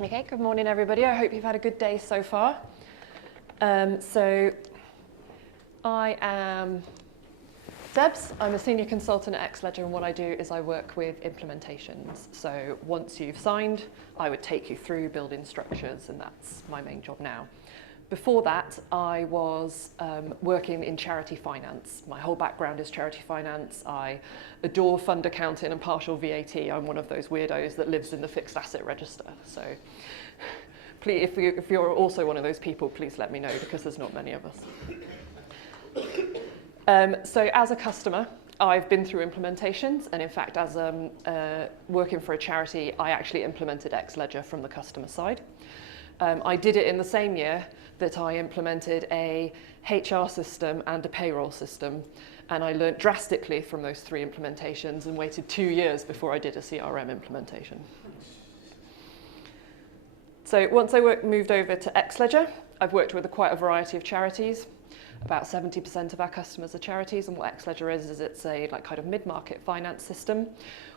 Okay, good morning everybody. I hope you've had a good day so far. So I am Debs. I'm a senior consultant at Xledger, and what I do is I work with implementations. So once you've signed, I would take you through building structures, and that's my main job now. Before that, I was working in charity finance. My whole background is charity finance. I adore fund accounting and partial VAT. I'm one of those weirdos that lives in the fixed asset register. So please, if you're also one of those people, please let me know, because there's not many of us. So as a customer, I've been through implementations, and in fact, as working for a charity, I actually implemented Xledger from the customer side. I did it in the same year that I implemented a HR system and a payroll system, and I learned drastically from those 3 implementations and waited 2 years before I did a CRM implementation. So once I moved over to Xledger, I've worked with quite a variety of charities. About 70% of our customers are charities, and what Xledger is it's a kind of mid-market finance system.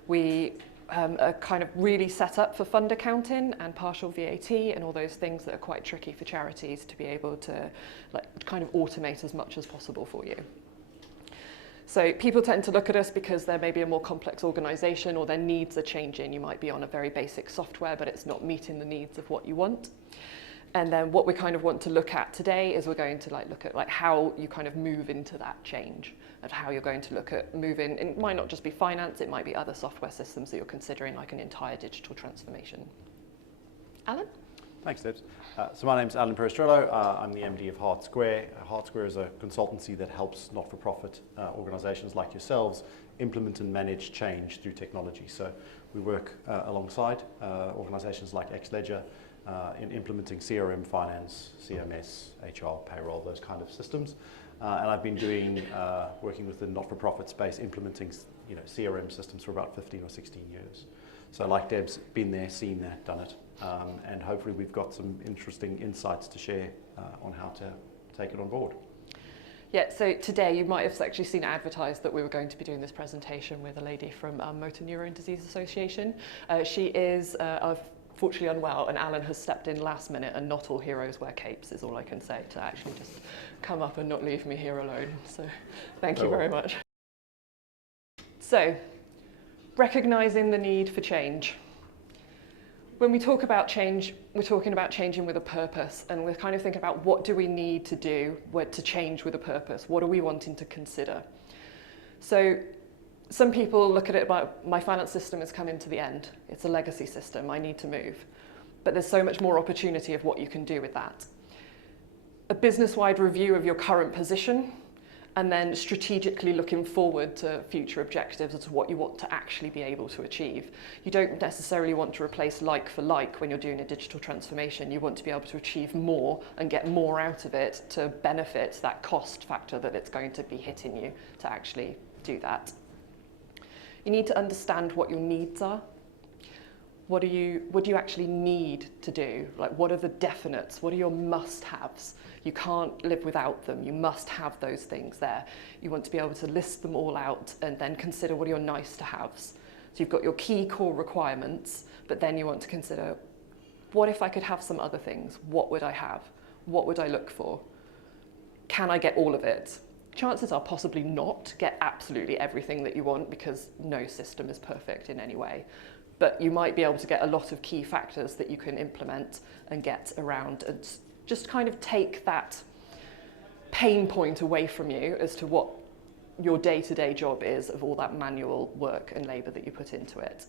We are kind of really set up for fund accounting and partial VAT and all those things that are quite tricky for charities to be able to kind of automate as much as possible for you. So people tend to look at us because they're maybe a more complex organisation or their needs are changing. You might be on a very basic software, but it's not meeting the needs of what you want. And then what we kind of want to look at today is we're going to look at how you kind of move into that change, and how you're going to look at moving. And it might not just be finance, it might be other software systems that you're considering, like an entire digital transformation. Alan? Thanks, Debs. So my name's Alan Peristrello. I'm the MD of Hard Square. Hard Square is a consultancy that helps not-for-profit organisations like yourselves implement and manage change through technology. So we work alongside organisations like Xledger in implementing CRM, finance, CMS, HR, payroll, those kind of systems. And I've been working with the not-for-profit space, implementing CRM systems for about 15 or 16 years. So like Deb's, been there, seen that, done it. And hopefully we've got some interesting insights to share on how to take it on board. Yeah, so today you might have actually seen advertised that we were going to be doing this presentation with a lady from Motor Neurone Disease Association. She is fortunately unwell, and Alan has stepped in last minute, and not all heroes wear capes is all I can say, to actually just come up and not leave me here alone. So thank you very much. So, recognising the need for change. When we talk about change, we're talking about changing with a purpose, and we're kind of thinking about what do we need to do to change with a purpose? What are we wanting to consider? So some people look at it about, my finance system is coming to the end. It's a legacy system, I need to move. But there's so much more opportunity of what you can do with that. A business-wide review of your current position, and then strategically looking forward to future objectives as to what you want to actually be able to achieve. You don't necessarily want to replace like for like when you're doing a digital transformation. You want to be able to achieve more and get more out of it to benefit that cost factor that it's going to be hitting you to actually do that. You need to understand what your needs are. What do you actually need to do? What are the definites? What are your must-haves? You can't live without them. You must have those things there. You want to be able to list them all out and then consider what are your nice-to-haves. So you've got your key core requirements, but then you want to consider, what if I could have some other things? What would I have? What would I look for? Can I get all of it? Chances are possibly not get absolutely everything that you want, because no system is perfect in any way. But you might be able to get a lot of key factors that you can implement and get around, and just kind of take that pain point away from you as to what your day-to-day job is of all that manual work and labour that you put into it.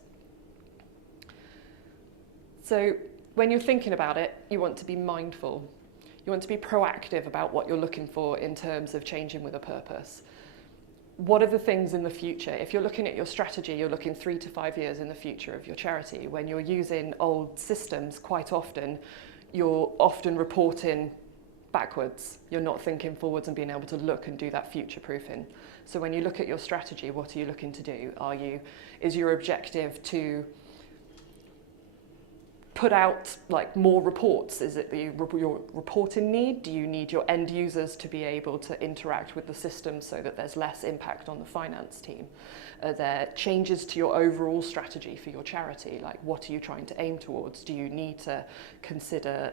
So when you're thinking about it, you want to be mindful. You want to be proactive about what you're looking for in terms of changing with a purpose. What are the things in the future? If you're looking at your strategy, you're looking 3 to 5 years in the future of your charity. When you're using old systems, quite often, you're often reporting backwards. You're not thinking forwards and being able to look and do that future proofing. So when you look at your strategy, what are you looking to do? Is your objective to put out like more reports? Is it your reporting need? Do you need your end users to be able to interact with the system so that there's less impact on the finance team? Are there changes to your overall strategy for your charity? Like, what are you trying to aim towards? Do you need to consider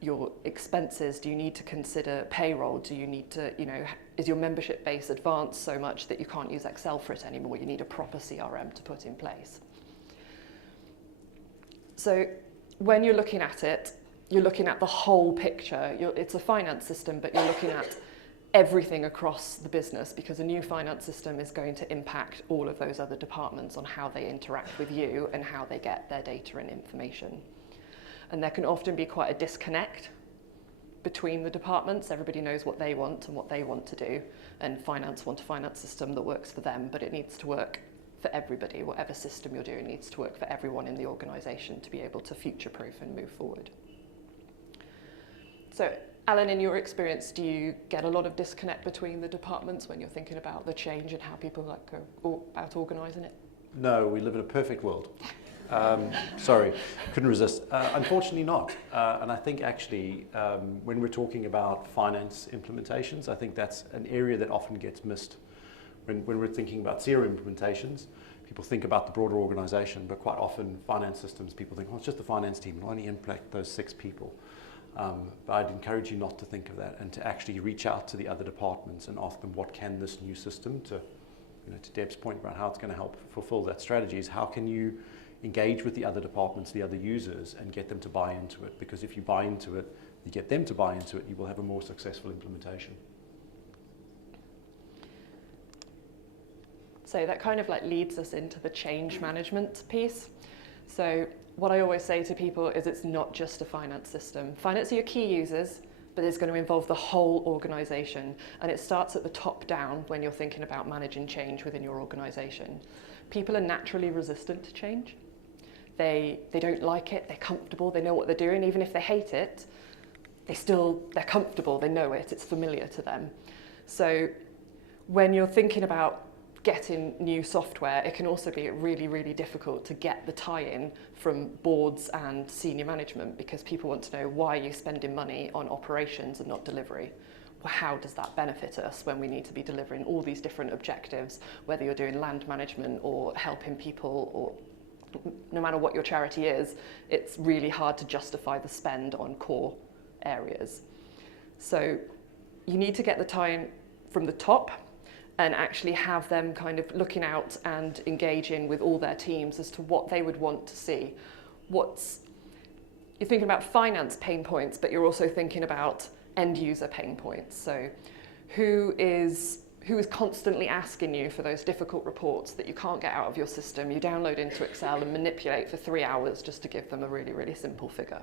your expenses? Do you need to consider payroll? Do you need to, is your membership base advanced so much that you can't use Excel for it anymore? You need a proper CRM to put in place. So when you're looking at it, you're looking at the whole picture. It's a finance system, but you're looking at everything across the business, because a new finance system is going to impact all of those other departments on how they interact with you and how they get their data and information. And there can often be quite a disconnect between the departments. Everybody knows what they want and what they want to do, and finance want a finance system that works for them, but it needs to work for everybody. Whatever system you're doing needs to work for everyone in the organisation to be able to future-proof and move forward. So, Alan, in your experience, do you get a lot of disconnect between the departments when you're thinking about the change and how people go about organising it? No, we live in a perfect world. Sorry, couldn't resist. Unfortunately not. And I think actually when we're talking about finance implementations, I think that's an area that often gets missed. When we're thinking about CRM implementations, people think about the broader organisation, but quite often finance systems, people think, oh, it's just the finance team, it'll only impact those 6 people. But I'd encourage you not to think of that, and to actually reach out to the other departments and ask them, what can this new system, to Deb's point about how it's going to help fulfill that strategy, is how can you engage with the other departments, the other users, and get them to buy into it? Because if you buy into it, you get them to buy into it, you will have a more successful implementation. So that kind of leads us into the change management piece. So what I always say to people is, it's not just a finance system. Finance are your key users, but it's going to involve the whole organisation. And it starts at the top down when you're thinking about managing change within your organisation. People are naturally resistant to change. They don't like it, they're comfortable, they know what they're doing. Even if they hate it, they're comfortable, they know it, it's familiar to them. So when you're thinking about getting new software, it can also be really, really difficult to get the tie-in from boards and senior management, because people want to know, why are you spending money on operations and not delivery? Well, how does that benefit us when we need to be delivering all these different objectives, whether you're doing land management or helping people, or no matter what your charity is, it's really hard to justify the spend on core areas. So you need to get the tie-in from the top, and actually have them kind of looking out and engaging with all their teams as to what they would want to see. You're thinking about finance pain points, but you're also thinking about end user pain points. So who is constantly asking you for those difficult reports that you can't get out of your system, you download into Excel and manipulate for 3 hours just to give them a really, really simple figure.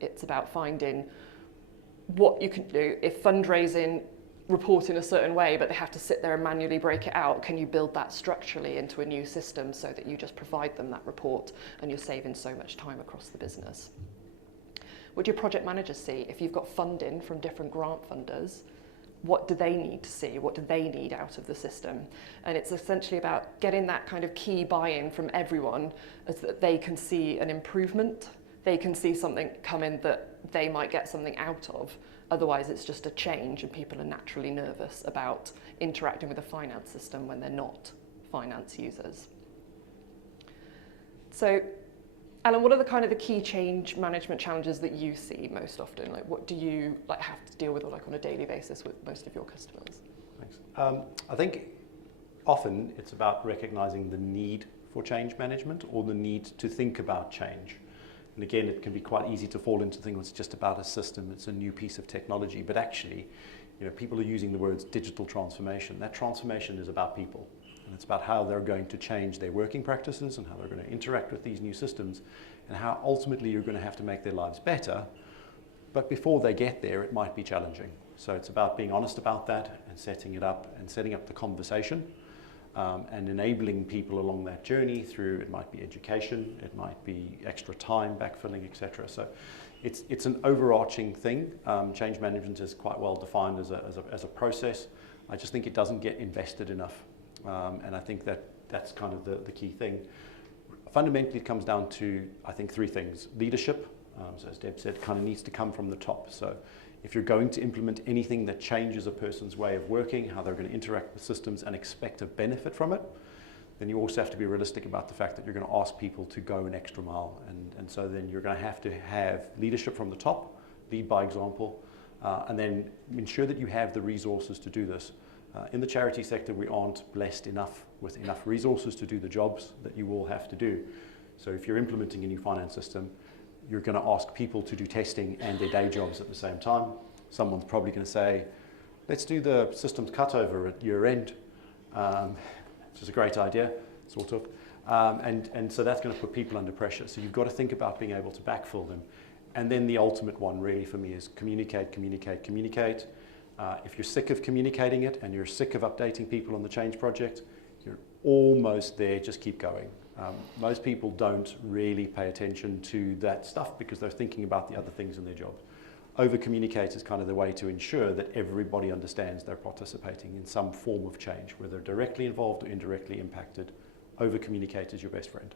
It's about finding what you can do if fundraising report in a certain way, but they have to sit there and manually break it out. Can you build that structurally into a new system so that you just provide them that report and you're saving so much time across the business? What do your project managers see? If you've got funding from different grant funders, what do they need to see? What do they need out of the system? And it's essentially about getting that kind of key buy-in from everyone, as that they can see an improvement. They can see something coming that they might get something out of. Otherwise, it's just a change, and people are naturally nervous about interacting with a finance system when they're not finance users. So, Alan, what are the key change management challenges that you see most often? What do you have to deal with on a daily basis with most of your customers? Thanks. I think often it's about recognizing the need for change management, or the need to think about change. And again, it can be quite easy to fall into thinking it's just about a system, it's a new piece of technology. But actually, people are using the words digital transformation. That transformation is about people. And it's about how they're going to change their working practices and how they're going to interact with these new systems, and how ultimately you're going to have to make their lives better. But before they get there, it might be challenging. So it's about being honest about that and setting it up and setting up the conversation. And enabling people along that journey through, it might be education, it might be extra time, backfilling, etc. So it's an overarching thing. Change management is quite well defined as a process. I just think it doesn't get invested enough. And I think that's kind of the key thing. Fundamentally, it comes down to, I think, three things. Leadership, so as Deb said, kind of needs to come from the top. So if you're going to implement anything that changes a person's way of working, how they're going to interact with systems and expect a benefit from it, then you also have to be realistic about the fact that you're going to ask people to go an extra mile. And so then you're going to have leadership from the top, lead by example, and then ensure that you have the resources to do this. In the charity sector, we aren't blessed enough with enough resources to do the jobs that you will have to do. So if you're implementing a new finance system, you're going to ask people to do testing and their day jobs at the same time. Someone's probably going to say, let's do the systems cutover at year end, which is a great idea, sort of. And so that's going to put people under pressure. So you've got to think about being able to backfill them. And then the ultimate one really for me is communicate, communicate, communicate. If you're sick of communicating it and you're sick of updating people on the change project, you're almost there, just keep going. Most people don't really pay attention to that stuff because they're thinking about the other things in their job. Over-communicate is kind of the way to ensure that everybody understands they're participating in some form of change, whether directly involved or indirectly impacted. Over-communicate is your best friend.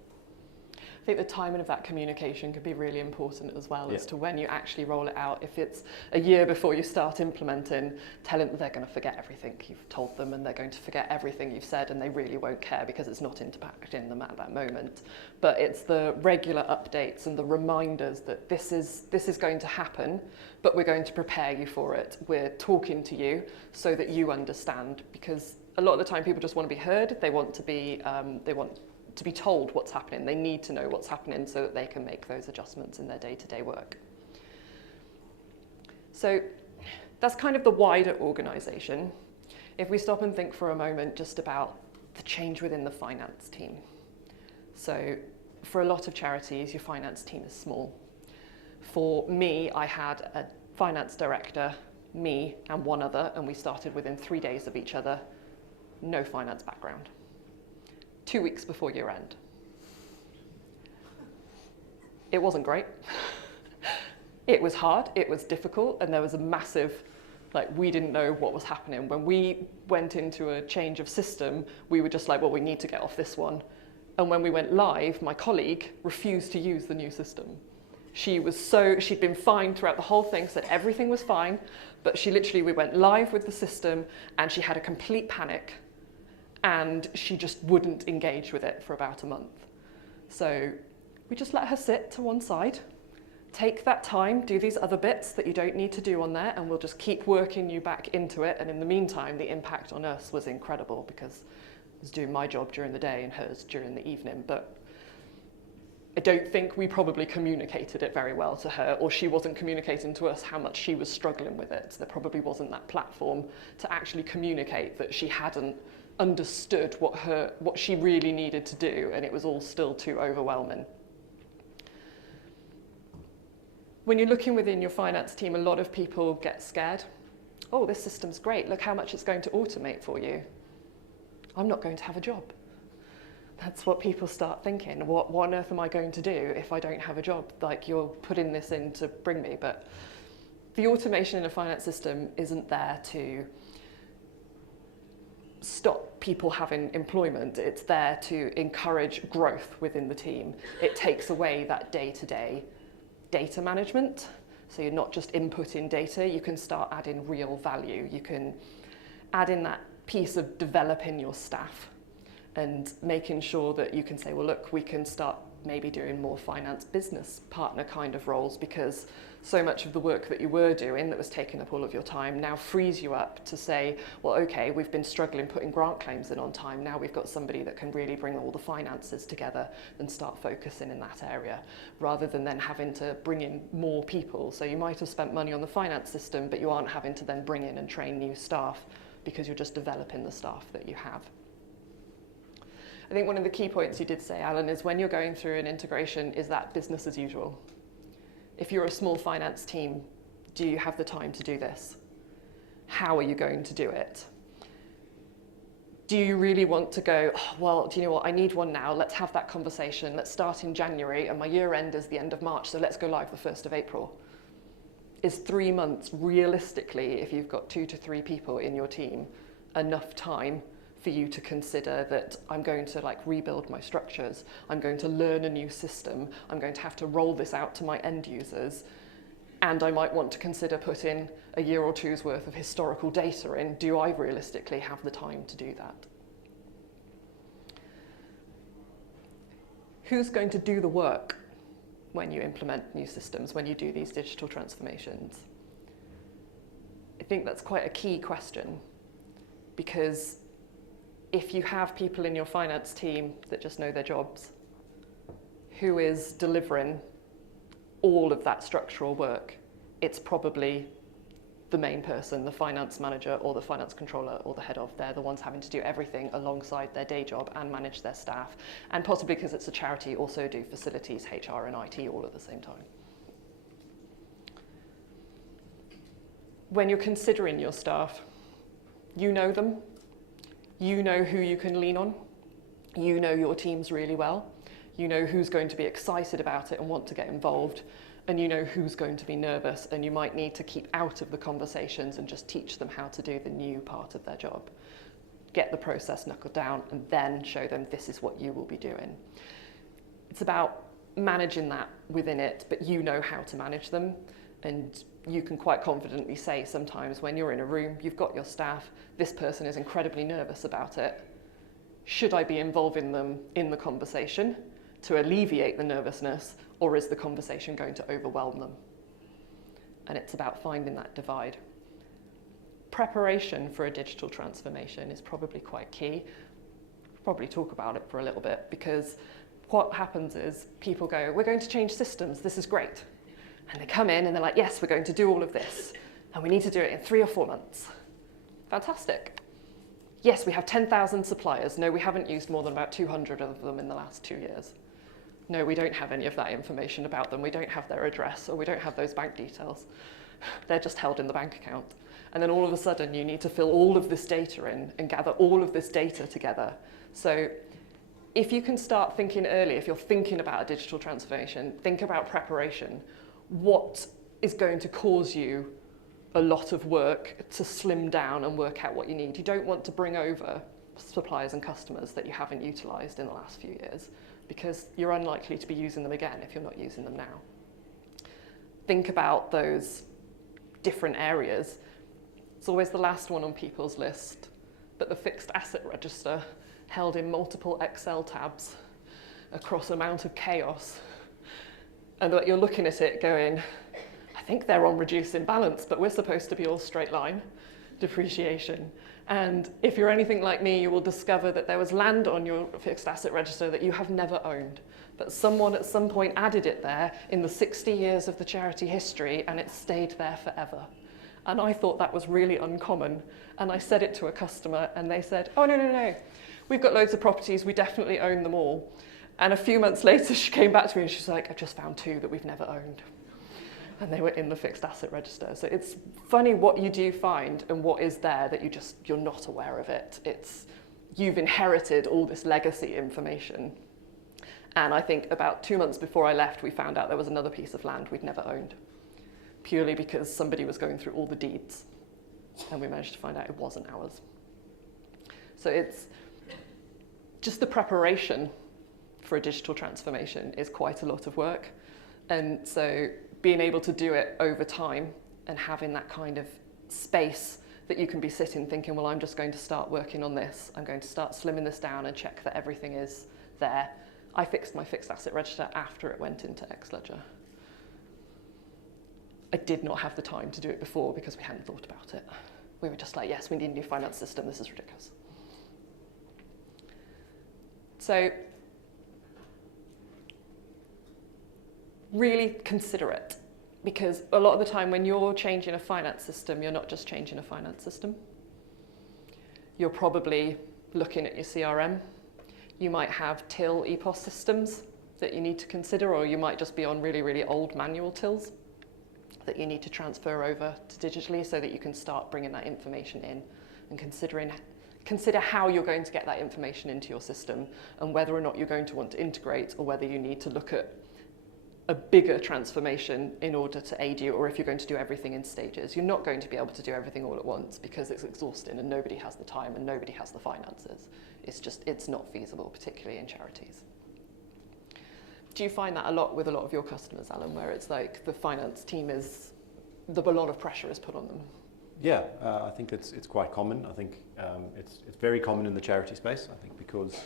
I think the timing of that communication could be really important as well, as to when you actually roll it out. If it's a year before you start implementing, tell them they're going to forget everything you've told them and they're going to forget everything you've said and they really won't care because it's not impacting them at that moment. But it's the regular updates and the reminders that this is going to happen, but we're going to prepare you for it. We're talking to you so that you understand, because a lot of the time people just want to be heard. They want to be told what's happening. They need to know what's happening so that they can make those adjustments in their day-to-day work. So that's kind of the wider organisation. If we stop and think for a moment just about the change within the finance team. So for a lot of charities, your finance team is small. For me, I had a finance director, me and one other, and we started within 3 days of each other, no finance background. 2 weeks before year end. It wasn't great. It was hard, it was difficult, and there was a massive, we didn't know what was happening. When we went into a change of system, we were just like, well, we need to get off this one. And when we went live, my colleague refused to use the new system. She'd been fine throughout the whole thing, said everything was fine, but we went live with the system and she had a complete panic. And she just wouldn't engage with it for about a month. So we just let her sit to one side, take that time, do these other bits that you don't need to do on there, and we'll just keep working you back into it. And in the meantime, the impact on us was incredible because I was doing my job during the day and hers during the evening. But I don't think we probably communicated it very well to her, or she wasn't communicating to us how much she was struggling with it. So there probably wasn't that platform to actually communicate that she hadn't understood what she really needed to do, and it was all still too overwhelming. When you're looking within your finance team, a lot of people get scared. Oh, this system's great, look how much it's going to automate for you. I'm not going to have a job. That's what people start thinking. What on earth am I going to do if I don't have a job? You're putting this in to bring me, but the automation in a finance system isn't there to stop people having employment. It's there to encourage growth within the team. It takes away that day-to-day data management. So you're not just inputting data, you can start adding real value. You can add in that piece of developing your staff and making sure that you can say, well, look, we can start maybe doing more finance business partner kind of roles, because so much of the work that you were doing that was taking up all of your time now frees you up to say, well, okay, we've been struggling putting grant claims in on time. Now we've got somebody that can really bring all the finances together and start focusing in that area, rather than then having to bring in more people. So you might have spent money on the finance system, but you aren't having to then bring in and train new staff because you're just developing the staff that you have. I think one of the key points you did say, Alan, is when you're going through an integration, is that business as usual. If you're a small finance team, do you have the time to do this? How are you going to do it? Do you really want to go, oh, well, do you know what, I need one now, let's have that conversation, let's start in January, and my year end is the end of March, so let's go live the 1st of April. Is 3 months realistically, if you've got 2 to 3 people in your team, enough time for you to consider that I'm going to like rebuild my structures, I'm going to learn a new system, I'm going to have to roll this out to my end users, and I might want to consider putting a year or two's worth of historical data in. Do I realistically have the time to do that? Who's going to do the work when you implement new systems, when you do these digital transformations? I think that's quite a key question, because if you have people in your finance team that just know their jobs, who is delivering all of that structural work? It's probably the main person, the finance manager or the finance controller or the head of. They're the ones having to do everything alongside their day job and manage their staff. And possibly because it's a charity, also do facilities, HR and IT all at the same time. When you're considering your staff, you know them. You know who you can lean on. You know your teams really well. You know who's going to be excited about it and want to get involved. And you know who's going to be nervous, and you might need to keep out of the conversations and just teach them how to do the new part of their job. Get the process knuckled down and then show them this is what you will be doing. It's about managing that within it, but you know how to manage them. And you can quite confidently say sometimes when you're in a room, you've got your staff, this person is incredibly nervous about it. Should I be involving them in the conversation to alleviate the nervousness, or is the conversation going to overwhelm them? And it's about finding that divide. Preparation for a digital transformation is probably quite key. Probably talk about it for a little bit, because what happens is people go, we're going to change systems, this is great. And they come in and they're like, yes, we're going to do all of this. And we need to do it in 3 or 4 months. Fantastic. Yes, we have 10,000 suppliers. No, we haven't used more than about 200 of them in the last 2 years. No, we don't have any of that information about them. We don't have their address, or we don't have those bank details. They're just held in the bank account. And then all of a sudden you need to fill all of this data in and gather all of this data together. So if you can start thinking early, if you're thinking about a digital transformation, think about preparation. What is going to cause you a lot of work to slim down and work out what you need? You don't want to bring over suppliers and customers that you haven't utilised in the last few years, because you're unlikely to be using them again if you're not using them now. Think about those different areas. It's always the last one on people's list, but the fixed asset register held in multiple Excel tabs across an amount of chaos. And you're looking at it going, I think they're on reducing balance, but we're supposed to be all straight line depreciation. And if you're anything like me, you will discover that there was land on your fixed asset register that you have never owned, that someone at some point added it there in the 60 years of the charity history, and it stayed there forever. And I thought that was really uncommon. And I said it to a customer and they said, oh, no. We've got loads of properties, we definitely own them all. And a few months later, she came back to me and she's like, I've just found 2 that we've never owned. And they were in the fixed asset register. So it's funny what you do find and what is there that you're not aware of it. You've inherited all this legacy information. And I think about 2 months before I left, we found out there was another piece of land we'd never owned, purely because somebody was going through all the deeds. And we managed to find out it wasn't ours. So it's just the preparation for a digital transformation is quite a lot of work. And so being able to do it over time and having that kind of space that you can be sitting thinking, well, I'm just going to start working on this. I'm going to start slimming this down and check that everything is there. I fixed my fixed asset register after it went into Xledger. I did not have the time to do it before because we hadn't thought about it. We were just like, yes, we need a new finance system. This is ridiculous. So really consider it, because a lot of the time when you're changing a finance system, you're not just changing a finance system. You're probably looking at your CRM. You might have till EPOS systems that you need to consider, or you might just be on really, really old manual tills that you need to transfer over to digitally so that you can start bringing that information in and consider how you're going to get that information into your system and whether or not you're going to want to integrate, or whether you need to look at a bigger transformation in order to aid you, or if you're going to do everything in stages. You're not going to be able to do everything all at once because it's exhausting and nobody has the time and nobody has the finances. It's not feasible, particularly in charities. Do you find that a lot with a lot of your customers, Alan, where it's like the finance team a lot of pressure is put on them? Yeah, I think it's quite common. I think it's very common in the charity space, I think, because,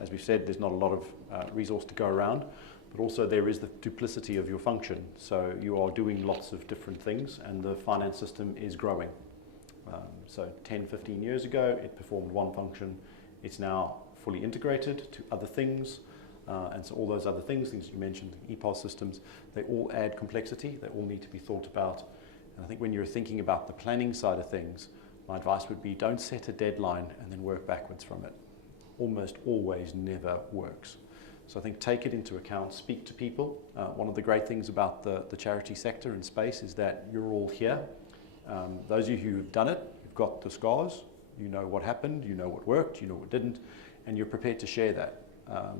as we've said, there's not a lot of resource to go around, but also there is the duplicity of your function. So you are doing lots of different things, and the finance system is growing. So 10, 15 years ago, it performed one function. It's now fully integrated to other things. And so all those other things you mentioned, EPOS systems, they all add complexity. They all need to be thought about. And I think when you're thinking about the planning side of things, my advice would be don't set a deadline and then work backwards from it. Almost always never works. So I think take it into account, speak to people. One of the great things about the charity sector and space is that you're all here. Those of you who've done it, you've got the scars, you know what happened, you know what worked, you know what didn't, and you're prepared to share that.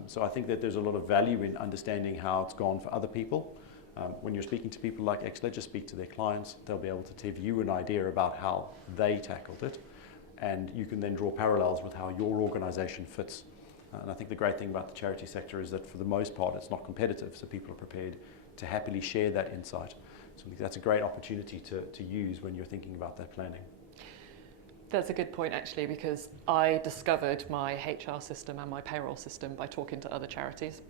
So I think that there's a lot of value in understanding how it's gone for other people. When you're speaking to people like Xledger, speak to their clients, they'll be able to give you an idea about how they tackled it, and you can then draw parallels with how your organization fits. And I think the great thing about the charity sector is that for the most part it's not competitive, so people are prepared to happily share that insight. So I think that's a great opportunity to use when you're thinking about that planning. That's a good point, actually, because I discovered my HR system and my payroll system by talking to other charities.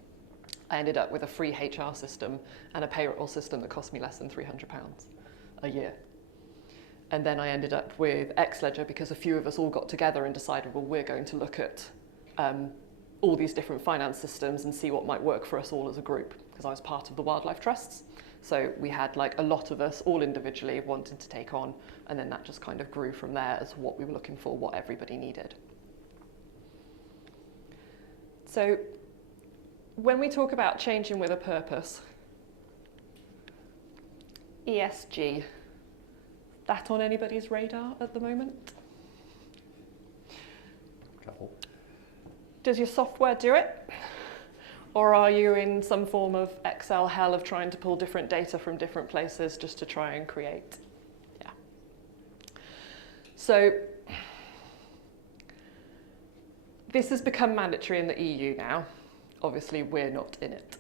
I ended up with a free HR system and a payroll system that cost me less than £300 a year. And then I ended up with Xledger because a few of us all got together and decided, well, we're going to look at all these different finance systems and see what might work for us all as a group, because I was part of the wildlife trusts. So we had like a lot of us all individually wanting to take on, and then that just kind of grew from there as what we were looking for, what everybody needed. So when we talk about changing with a purpose, ESG, that on anybody's radar at the moment? Couple. Does your software do it? Or are you in some form of Excel hell of trying to pull different data from different places just to try and create? Yeah. So this has become mandatory in the EU now. Obviously, we're not in it.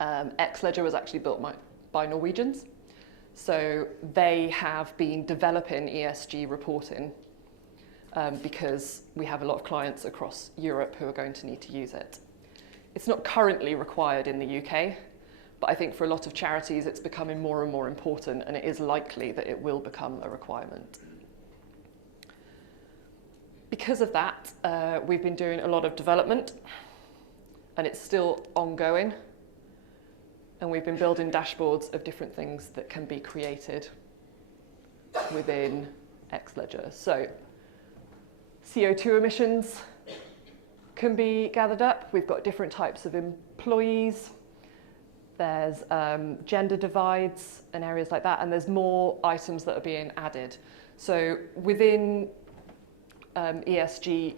Xledger was actually built by Norwegians. So they have been developing ESG reporting because we have a lot of clients across Europe who are going to need to use it. It's not currently required in the UK, but I think for a lot of charities it's becoming more and more important, and it is likely that it will become a requirement. Because of that, we've been doing a lot of development, and it's still ongoing, and we've been building dashboards of different things that can be created within Xledger. So CO2 emissions can be gathered up. We've got different types of employees. There's gender divides and areas like that, and there's more items that are being added. So within ESG,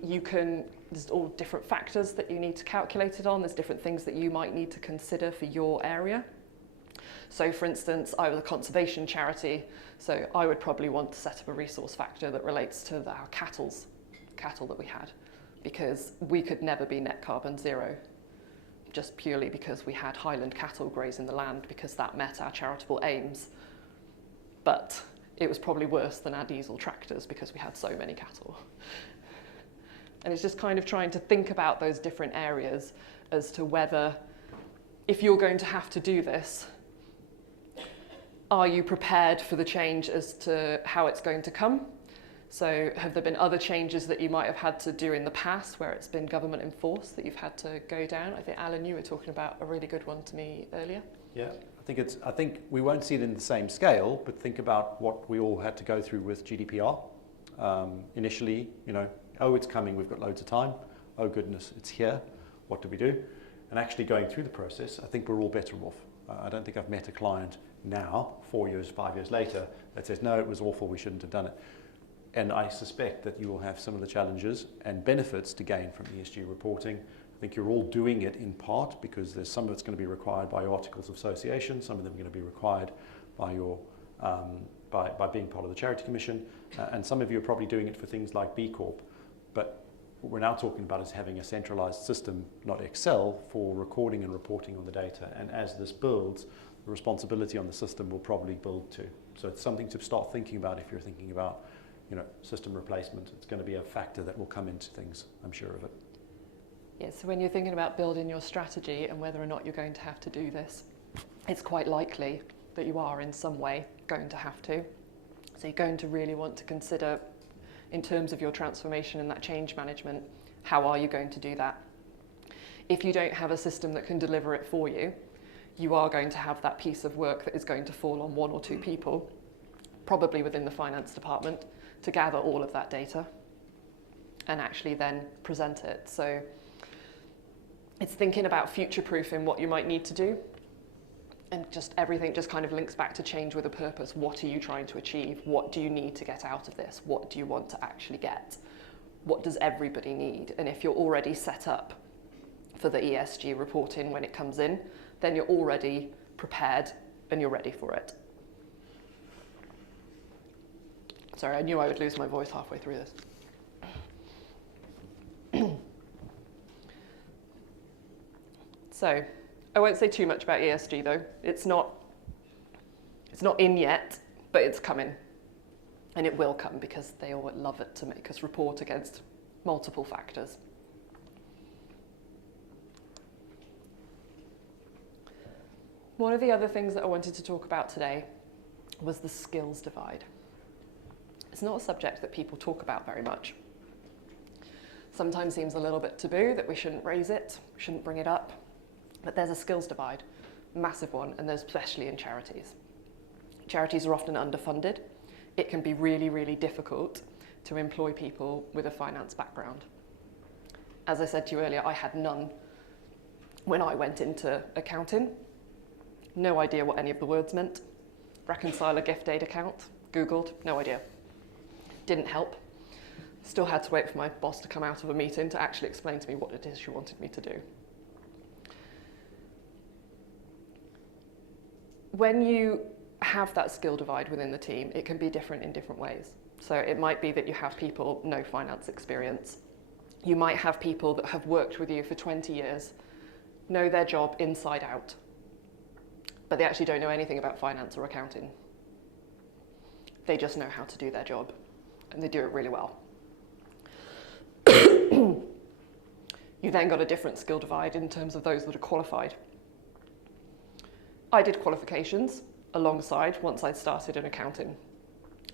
there's all different factors that you need to calculate it on. There's different things that you might need to consider for your area. So for instance, I was a conservation charity, so I would probably want to set up a resource factor that relates to our cattle that we had, because we could never be net carbon zero, just purely because we had highland cattle grazing the land, because that met our charitable aims. But it was probably worse than our diesel tractors because we had so many cattle. And it's just kind of trying to think about those different areas as to whether, if you're going to have to do this, are you prepared for the change as to how it's going to come? So have there been other changes that you might have had to do in the past where it's been government enforced that you've had to go down? I think, Alan, you were talking about a really good one to me earlier. Yeah, I think we won't see it in the same scale, but think about what we all had to go through with GDPR. Initially, oh, it's coming, we've got loads of time. Oh goodness, it's here. What do we do? And actually going through the process, I think we're all better off. I don't think I've met a client now, 4 years, 5 years later, that says, no, it was awful, we shouldn't have done it. And I suspect that you will have some of the challenges and benefits to gain from ESG reporting I think you're all doing it in part because there's some of it's going to be required by your articles of association, some of them are going to be required by your by being part of the Charity Commission, and some of you are probably doing it for things like B Corp. But what we're now talking about is having a centralized system, not Excel, for recording and reporting on the data. And as this builds, the responsibility on the system will probably build too. So it's something to start thinking about if you're thinking about, system replacement. It's going to be a factor that will come into things, I'm sure of it. Yeah, so when you're thinking about building your strategy and whether or not you're going to have to do this, it's quite likely that you are in some way going to have to. So you're going to really want to consider, in terms of your transformation and that change management, how are you going to do that? If you don't have a system that can deliver it for you, you are going to have that piece of work that is going to fall on one or two people, probably within the finance department, to gather all of that data and actually then present it. So it's thinking about future-proofing what you might need to do, and just everything just kind of links back to change with a purpose. What are you trying to achieve? What do you need to get out of this? What do you want to actually get? What does everybody need? And if you're already set up for the ESG reporting when it comes in, then you're already prepared and you're ready for it. Sorry, I knew I would lose my voice halfway through this. So, I won't say too much about ESG though. It's not in yet, but it's coming. And it will come because they all love it to make us report against multiple factors. One of the other things that I wanted to talk about today was the skills divide. It's not a subject that people talk about very much. Sometimes seems a little bit taboo that we shouldn't raise it, we shouldn't bring it up. But there's a skills divide, massive one, and there's especially in charities. Charities are often underfunded. It can be really, really difficult to employ people with a finance background. As I said to you earlier, I had none when I went into accounting. No idea what any of the words meant. Reconcile a gift aid account, Googled, no idea. Didn't help. Still had to wait for my boss to come out of a meeting to actually explain to me what it is she wanted me to do. When you have that skill divide within the team, it can be different in different ways. So it might be that you have people no finance experience. You might have people that have worked with you for 20 years, know their job inside out, but they actually don't know anything about finance or accounting. They just know how to do their job, and they do it really well. You then got a different skill divide in terms of those that are qualified. I did qualifications alongside once I'd started in accounting.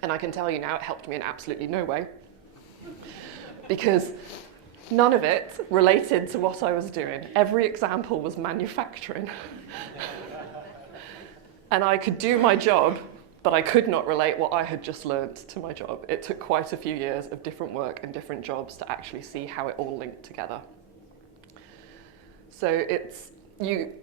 And I can tell you now, it helped me in absolutely no way, because none of it related to what I was doing. Every example was manufacturing. And I could do my job, but I could not relate what I had just learnt to my job. It took quite a few years of different work and different jobs to actually see how it all linked together. So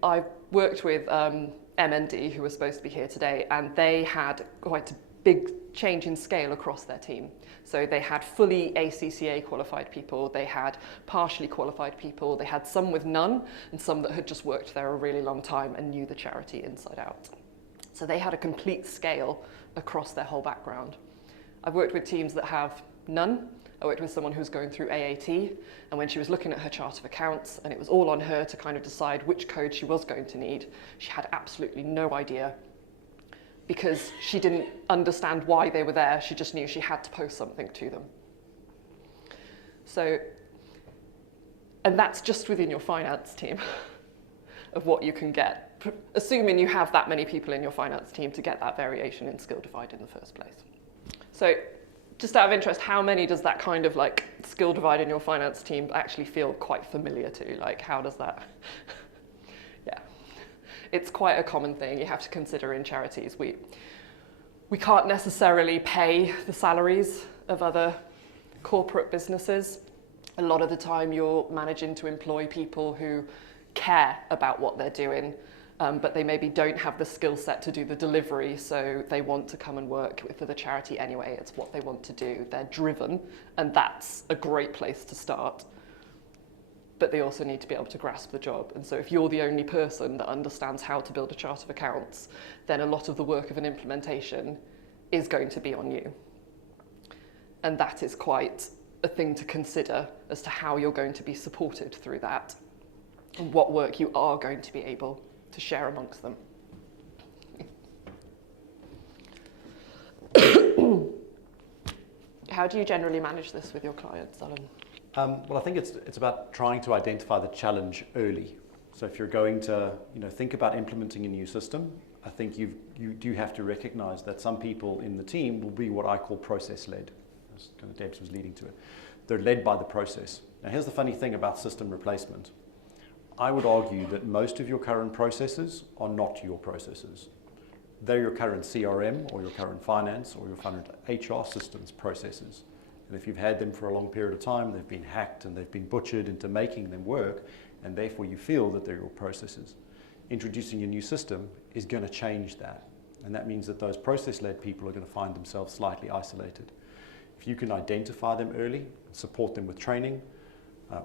I've worked with MND, who was supposed to be here today, and they had quite a big change in scale across their team. So they had fully ACCA qualified people, they had partially qualified people, they had some with none, and some that had just worked there a really long time and knew the charity inside out. So they had a complete scale across their whole background. I've worked with teams that have none. I worked with someone who was going through AAT, and when she was looking at her chart of accounts, and it was all on her to kind of decide which code she was going to need, she had absolutely no idea, because she didn't understand why they were there. She just knew she had to post something to them. So, and that's just within your finance team of what you can get, assuming you have that many people in your finance team to get that variation in skill divide in the first place. So, just out of interest, how many does that kind of like skill divide in your finance team actually feel quite familiar to? Like, how does that? Yeah, it's quite a common thing you have to consider in charities. We can't necessarily pay the salaries of other corporate businesses. A lot of the time you're managing to employ people who care about what they're doing, but they maybe don't have the skill set to do the delivery, so they want to come and work for the charity anyway. It's what they want to do. They're driven, and that's a great place to start. but they also need to be able to grasp the job. And so if you're the only person that understands how to build a chart of accounts, then a lot of the work of an implementation is going to be on you. And that is quite a thing to consider as to how you're going to be supported through that and what work you are going to be able to share amongst them. How do you generally manage this with your clients, Alan? Well, I think it's about trying to identify the challenge early. So if you're going to think about implementing a new system, I think you do have to recognize that some people in the team will be what I call process-led. As kind of Debs was leading to it. They're led by the process. Now here's the funny thing about system replacement. I would argue that most of your current processes are not your processes. They're your current CRM or your current finance or your current HR systems processes. And if you've had them for a long period of time, they've been hacked and they've been butchered into making them work, and therefore you feel that they're your processes. Introducing a new system is going to change that. And that means that those process-led people are going to find themselves slightly isolated. If you can identify them early, support them with training,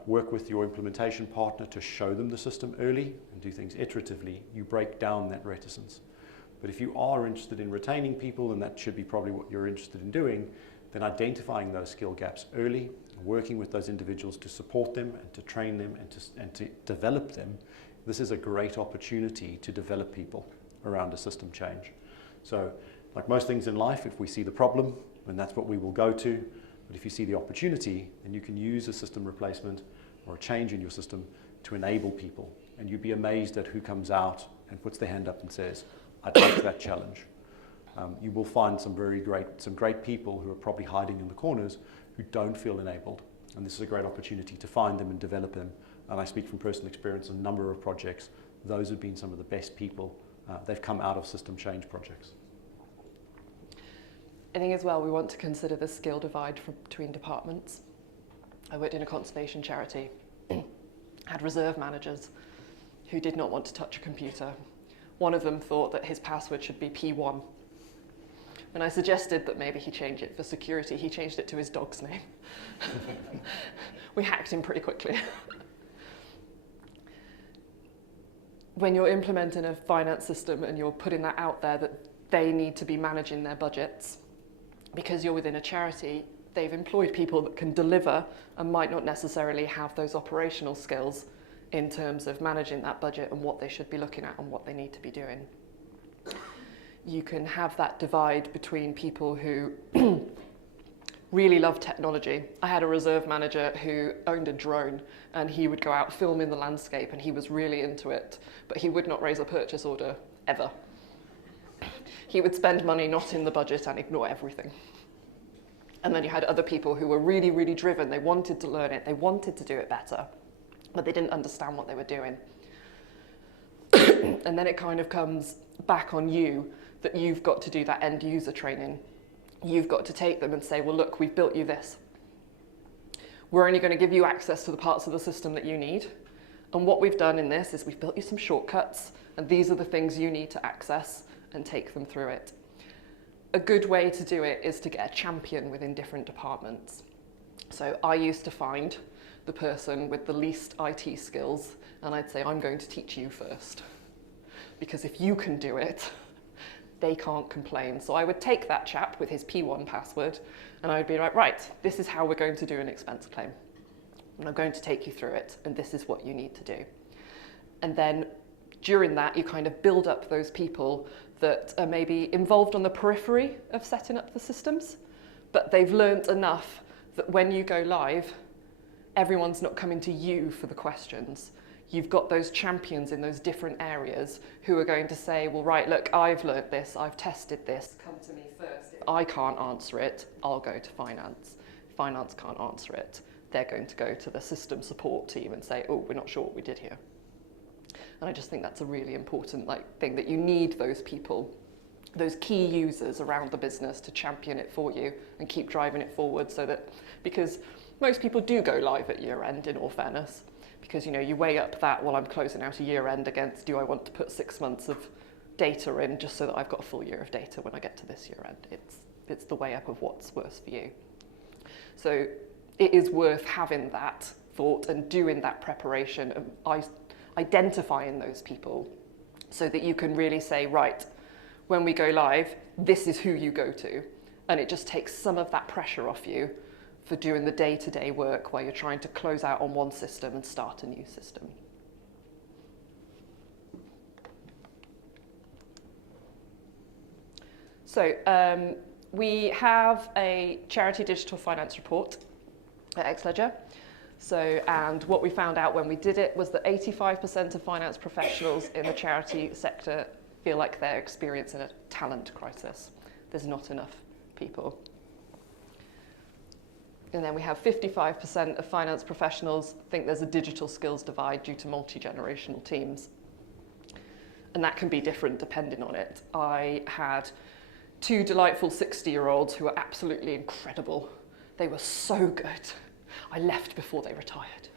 work with your implementation partner to show them the system early and do things iteratively, you break down that reticence. But if you are interested in retaining people, and that should be probably what you're interested in doing, then identifying those skill gaps early, working with those individuals to support them and to train them and to develop them, this is a great opportunity to develop people around a system change. So like most things in life, if we see the problem, then that's what we will go to. But if you see the opportunity, then you can use a system replacement or a change in your system to enable people. And you'd be amazed at who comes out and puts their hand up and says, I'd like that challenge. You will find some great people who are probably hiding in the corners who don't feel enabled. And this is a great opportunity to find them and develop them. And I speak from personal experience on a number of projects. Those have been some of the best people. They've come out of system change projects. I think as well we want to consider the skill divide between departments. I worked in a conservation charity, had reserve managers who did not want to touch a computer. One of them thought that his password should be P1. When I suggested that maybe he change it for security, he changed it to his dog's name. We hacked him pretty quickly. When you're implementing a finance system and you're putting that out there that they need to be managing their budgets, because you're within a charity, they've employed people that can deliver and might not necessarily have those operational skills in terms of managing that budget and what they should be looking at and what they need to be doing. You can have that divide between people who really love technology. I had a reserve manager who owned a drone and he would go out filming the landscape and he was really into it, but he would not raise a purchase order ever. He would spend money not in the budget and ignore everything. And then you had other people who were really, really driven. They wanted to learn it. They wanted to do it better, but they didn't understand what they were doing. And then it kind of comes back on you that you've got to do that end user training. You've got to take them and say, well, look, we've built you this. We're only going to give you access to the parts of the system that you need. And what we've done in this is we've built you some shortcuts, and these are the things you need to access and take them through it. A good way to do it is to get a champion within different departments. So I used to find the person with the least IT skills, and I'd say, I'm going to teach you first. Because if you can do it, they can't complain. So I would take that chap with his P1 password, and I would be like, right, this is how we're going to do an expense claim. And I'm going to take you through it, and this is what you need to do. And then during that, you kind of build up those people that are maybe involved on the periphery of setting up the systems, but they've learned enough that when you go live, everyone's not coming to you for the questions. You've got those champions in those different areas who are going to say, well, right, look, I've learned this, I've tested this, come to me first. If I can't answer it, I'll go to finance. If finance can't answer it, they're going to go to the system support team and say, oh, we're not sure what we did here. And I just think that's a really important thing, that you need those people, those key users around the business to champion it for you and keep driving it forward, so that, because most people do go live at year end, in all fairness, because you weigh up that, well, I'm closing out a year end against, do I want to put 6 months of data in just so that I've got a full year of data when I get to this year end? It's the weigh up of what's worse for you. So it is worth having that thought and doing that preparation of identifying those people so that you can really say, right, when we go live, this is who you go to. And it just takes some of that pressure off you for doing the day-to-day work where you're trying to close out on one system and start a new system. So we have a charity digital finance report at Xledger. So, and what we found out when we did it was that 85% of finance professionals in the charity sector feel like they're experiencing a talent crisis. There's not enough people. And then we have 55% of finance professionals think there's a digital skills divide due to multi-generational teams. And that can be different depending on it. I had 2 delightful 60-year-olds who were absolutely incredible. They were so good. I left before they retired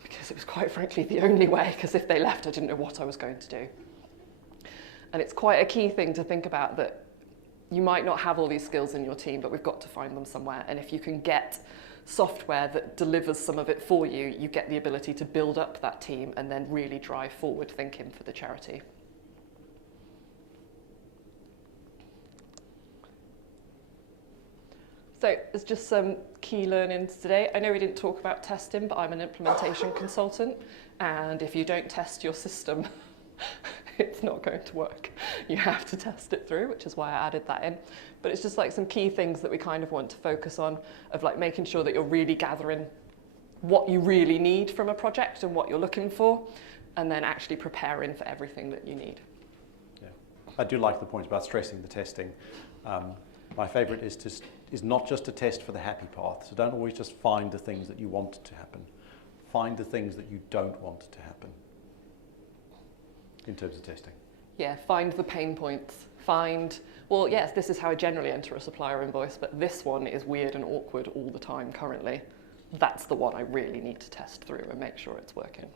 because it was quite frankly the only way, because if they left I didn't know what I was going to do. And it's quite a key thing to think about, that you might not have all these skills in your team, but we've got to find them somewhere. And if you can get software that delivers some of it for you, you get the ability to build up that team and then really drive forward thinking for the charity. So there's just some key learnings today. I know we didn't talk about testing, but I'm an implementation consultant, and if you don't test your system, it's not going to work. You have to test it through, which is why I added that in. But it's just like some key things that we kind of want to focus on, of like making sure that you're really gathering what you really need from a project and what you're looking for, and then actually preparing for everything that you need. Yeah, I do like the point about stressing the testing. My favourite is not just to test for the happy path. So don't always just find the things that you want to happen. Find the things that you don't want to happen in terms of testing. Yeah, find the pain points. Find, well, yes, this is how I generally enter a supplier invoice, but this one is weird and awkward all the time currently. That's the one I really need to test through and make sure it's working.